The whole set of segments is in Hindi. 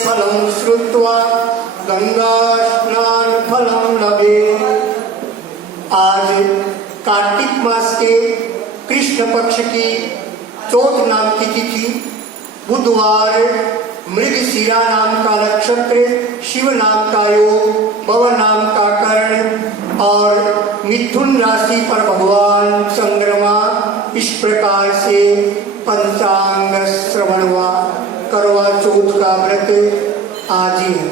फलं श्रुत्वा गंगा स्नान फलं लभेत्। आज कार्तिक मास के कृष्ण पक्ष की चौथ नाम की तिथि, बुधवार, मृगशिरा नाम का नक्षत्र, शिव नाम का योग, भव नाम का कर्ण और मिथुन राशि पर भगवान चंद्रमा इस प्रकार से पंचांग श्रवण हुआ। करवा चौथ का व्रत आज ही है।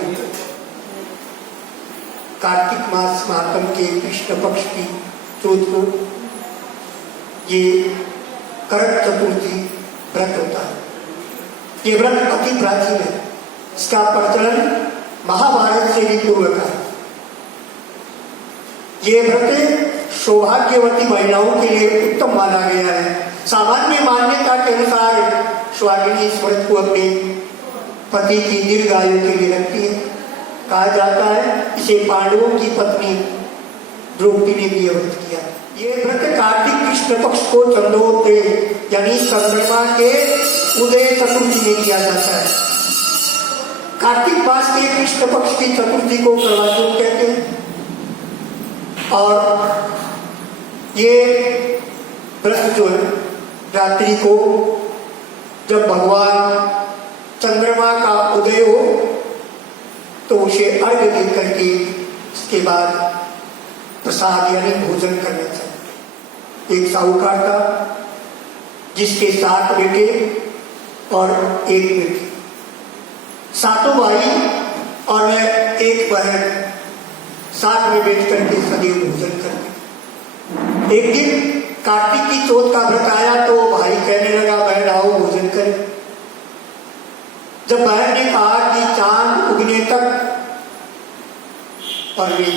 कार्तिक मास मातम के कृष्ण पक्ष की चौथ को ये करक चतुर्थी व्रत होता है। ये व्रत अति प्राचीन है। इसका प्रचलन महाभारत से भी पूर्व का है। ये व्रत सौभाग्यवती महिलाओं के लिए उत्तम माना गया है। सामान्य मान्यता के अनुसार स्वामिनी इस व्रत को अपने पति की दीर्घायु के लिए रखती है। कहा जाता है इसे पांडवों की पत्नी द्रौपदी ने भी व्रत किया। ये व्रत कार्तिक कृष्ण पक्ष को चंद्रोदय यानी चंद्रमा के उदय चतुर्थी में किया जाता है। कार्तिक मास के कृष्ण पक्ष की चतुर्थी को करवा चौथ कहते हैं। और ये व्रत जो है रात्रि को जब भगवान चंद्रमा का उदय हो तो उसे अर्घ्य दे करके इसके बाद प्रसाद यानी भोजन करना चाहिए। एक साहूकार था जिसके 7 बेटे और 1 बेटी, 7 भाई और 1 बहन साथ में बैठ करके सदैव भोजन करते। एक दिन कार्तिक की चौथ का व्रत आया तो भाई कहने लगा बहन आओ भोजन करें। जब बहन ने कहा कि चांद उगने तक और मैं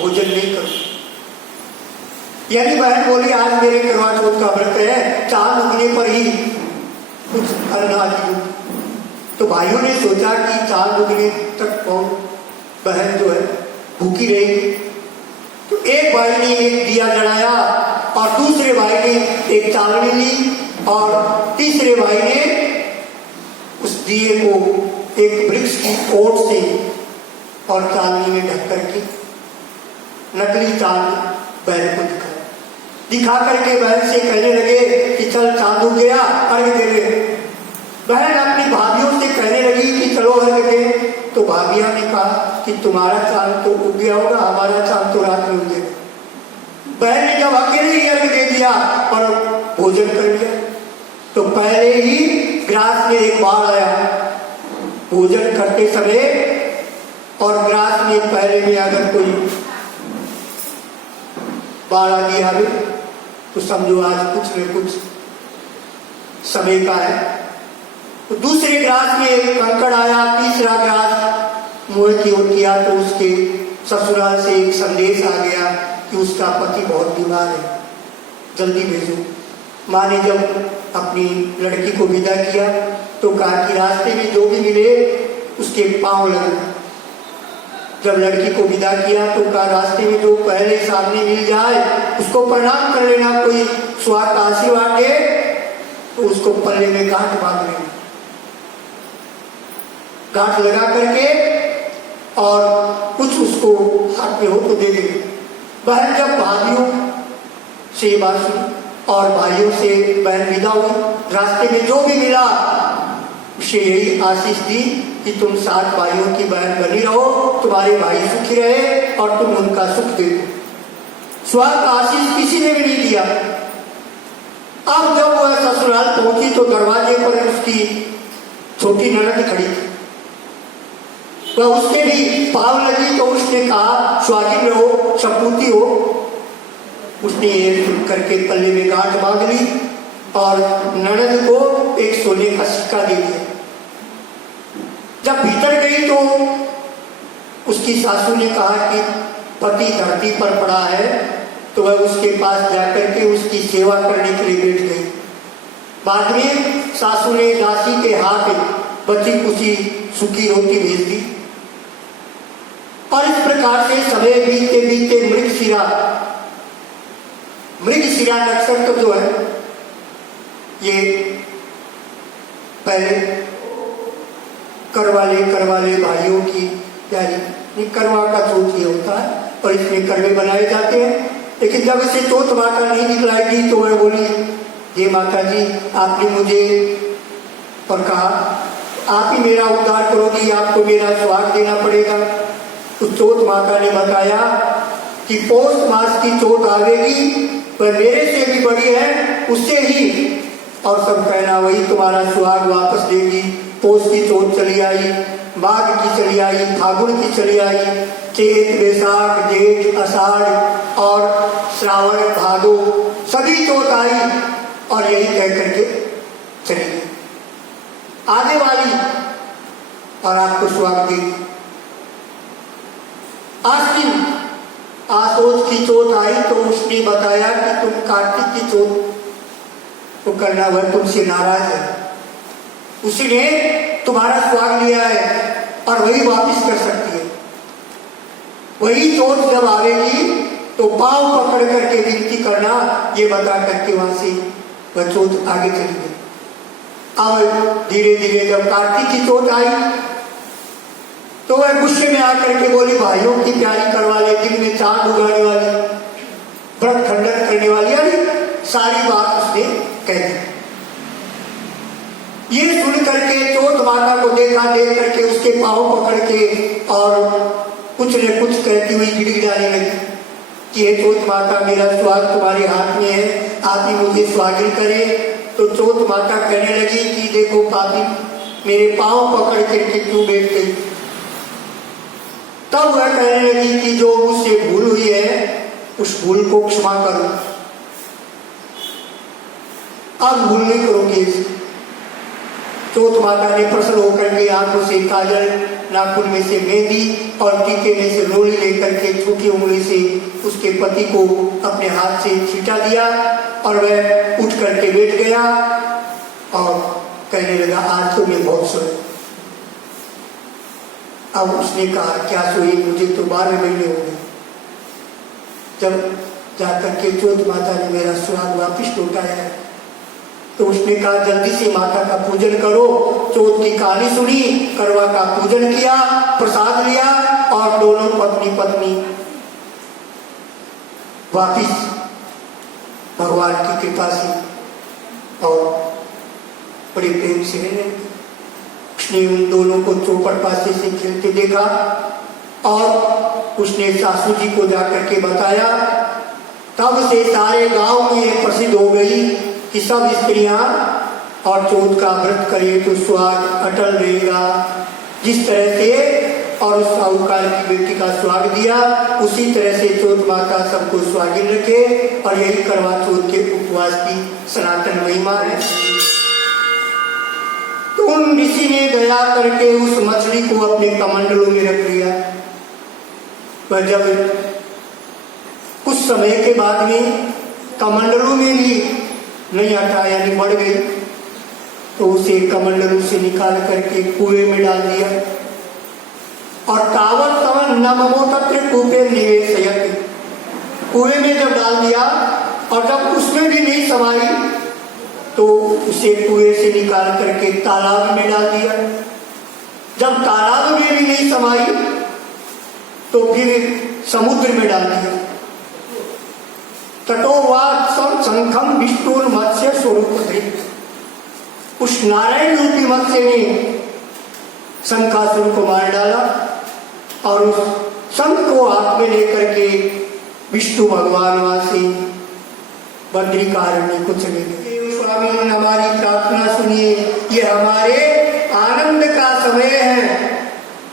भोजन नहीं करूं, यानी बहन बोली आज मेरे करवा चौथ का व्रत है, चांद उगने पर ही कुछ अन्न आदि। तो भाइयों ने सोचा कि चांद उगने तक कौन बहन जो है भूखी रहेगी। तो एक भाई ने एक दिया जलाया और दूसरे भाई ने एक चावनी ली और तीसरे भाई ने उस दिए को एक वृक्ष की ओट से और चांदनी में ढक करके नकली चांद बहन को दिखा करके बहन से कहने लगे कि चल चांद उग गया अर्घ दे ले। बहन अपनी भाभीयों से कहने लगी कि चलो अर्घ दे। तो भाभिया ने कहा कि तुम्हारा चांद तो उग गया होगा, हमारा चांद तो रात में उग गया। बहन ने जब अकेले ही अर्घ दे दिया और भोजन कर लिया तो पहले ही ग्रास में एक बाढ़ आया। भोजन करते समय और ग्रास में पहले में अगर कोई बाढ़ आ गया तो समझो आज कुछ न कुछ समय का है। तो दूसरे ग्रास में एक कंकड़ आया, तीसरा ग्रास मुंह की ओर किया तो उसके ससुराल से एक संदेश आ गया कि उसका पति बहुत बीमार है, जल्दी भेजो। माँ ने जब अपनी लड़की को विदा किया तो कहा कि रास्ते में जो भी मिले उसके पांव लगे। जब लड़की को विदा किया तो कहा रास्ते में जो पहले सामने मिल जाए उसको प्रणाम कर लेना, कोई स्वास्थ्य आशीर्वाद दे तो उसको पल्ले में गांठ बांध लेना, गांठ लगा करके और कुछ उसको हाथ में हो तो दे दे। बहन जब भाइयों से बात सुनी और भाइयों से बहन विदा हुई, रास्ते में जो भी मिला उसे यही आशीष दी कि तुम 7 भाइयों की बहन बनी रहो, तुम्हारे भाई सुखी रहे और तुम उनका सुख दे दो। स्वार्थ आशीष किसी ने भी नहीं दिया। अब जब वह ससुराल पहुंची तो दरवाजे पर उसकी छोटी ननद खड़ी थी। वह उसके भी पाव लगी तो उसने कहा स्वागत रहो, सपूती हो। उसने ये करके पल्ले में गांठ बांध ली और ननद को एक सोने का सिक्का दे दिया। जब भीतर गई तो उसकी सासू ने कहा कि पति धरती पर पड़ा है, तो वह उसके पास जाकर के उसकी सेवा करने के लिए बैठ गई। बाद में सासू ने दासी के हाथ बची कुची सूखी रोटी भेज दी और इस प्रकार से समय बीते बीते मृगशिरा नक्षत्र जो है ये पहले करवा करवा ले भाइयों की तैयारी नहीं, करवा का चौथ ये होता है और इसमें करवे बनाए जाते हैं। लेकिन जब इसे चौथ माता नहीं दिखलाएगी तो वह बोली, ये माता जी आपने मुझे और कहा आप ही मेरा उद्धार करोगी, आपको मेरा सुहाग देना पड़ेगा। तो चौथ माता ने बताया कि पौष मास की चौथ आवेगी, वह मेरे से भी बड़ी है, उससे ही, और सब कहना वही तुम्हारा सुहाग वापस देगी। पौष की चौथ चली आई, माघ की चली आई, फागुन की चली आई, चैत वैशाख जेठ आषाढ़ और श्रावण भादो सभी चौथ आई और यही कह करके चली गई आने वाली और आपको सुहाग देगी। आश्विन आशोज की चौथ आई तो उसने बताया कि तुम कार्तिक की चौथ को करना, वह तुमसे नाराज है, उसने तुम्हारा सुहाग लिया है और वही वापिस कर सकती है। वही चौथ जब आवेगी तो पांव पकड़ करके विनती करना, ये बता करके वहां से वह चौथ आगे चली गई। अब धीरे धीरे जब कार्तिक की चौथ आई तो वह गुस्से में आकर के बोली, भाइयों की प्यारी करवा ले, दिन में चांद उगाने वाली, व्रत खंडन करने वाली, यानी सारी बात उसने कह दी। ये सुन करके चौथ माता को देखा, देख करके उसके पांव पकड़ के और कुछ न कुछ कहती हुई गिड़गिड़ाने लगी कि हे चौथ माता मेरा सुहाग तुम्हारे हाथ में है, आप ही मुझे सुहागिन करे। तो चौथ माता कहने लगी कि देखो पापी, मेरे पांव पकड़ करके क्यों बैठ गई। तब वह कहने लगी कि जो मुझसे भूल हुई है उस भूल को क्षमा करो, अब भूल नहीं करोगे। चौथ माता ने प्रसन्न होकर के आंखों से काजल, नाखून में से मेहंदी और टीके में से रोली लेकर के छोटी उंगली से उसके पति को अपने हाथ से छींटा दिया और वह उठ करके बैठ गया और कहने लगा, आज तो मैं बहुत सोया। अब उसने कहा, क्या सोई, मुझे तो 12 महीने हो गए। जब जाकर के चौथ माता ने मेरा सुहाग वापिस लौटाया है तो उसने कहा, जल्दी से माता का पूजन करो। चौथ की कहानी सुनी, करवा का पूजन किया, प्रसाद लिया और दोनों पत्नी पत्नी वापिस भगवान की कृपा से और बड़े प्रेम से रहने लगे। उसने उन दोनों को चौपट पासे से खेलते देखा और उसने सासू जी को जाकर के बताया। तब से सारे गांव में ये प्रसिद्ध हो गई कि सब स्त्रियां और चौथ का व्रत करे तो सुहाग अटल रहेगा। जिस तरह से और उस साहूकार की बेटी का सुहाग दिया, उसी तरह से चौथ माता सबको सुहागिन रखे और यही करवा चौथ के उपवास की सनातन महिमा है। तो उन ऋषि ने दया करके उस मछली को अपने कमंडलों में रख लिया। पर जब कुछ समय के बाद में कमंडलों में भी नहीं हटा यानी बढ़ गई तो उसे कमंडलों से निकाल करके कुएं में डाल दिया और तावत तवन न ममो तत्र कूपे निवेशयति, कुएं में जब डाल दिया और जब उसमें भी नहीं समाई तो उसे कुएं से निकाल करके तालाब में डाल दिया। जब तालाब में भी नहीं समाई तो फिर समुद्र में डाल दिया। तटोवाद शंखम विष्णु मत्स्य स्वरूप, उस नारायण रूपी मत्स्य ने शंखासुर को मार डाला और उस शंख को हाथ में लेकर के विष्णु भगवान वहां से बद्रिकारण्य को चले गए। स्वामी हमारी प्रार्थना सुनिए, ये हमारे आनंद का समय है।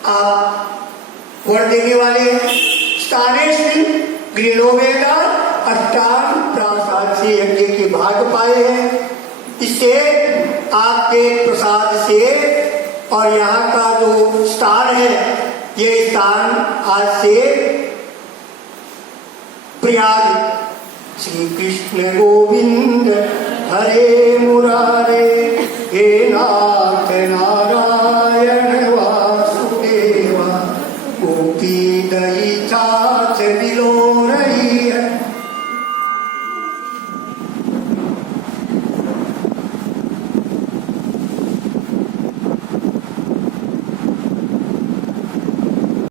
आप वर देने वाले स्थानेस्मिन् गृह्णोवेदा अष्टांग प्रसाद से यज्ञ के भाग पाए हैं। इससे आपके प्रसाद से और यहाँ का जो स्थान है, ये स्थान आज से प्रयाग श्री कृष्ण गोविंद हरे मुरारे हे नाथ नारायण वासुदेवा गोपी दयिता विलो रही है।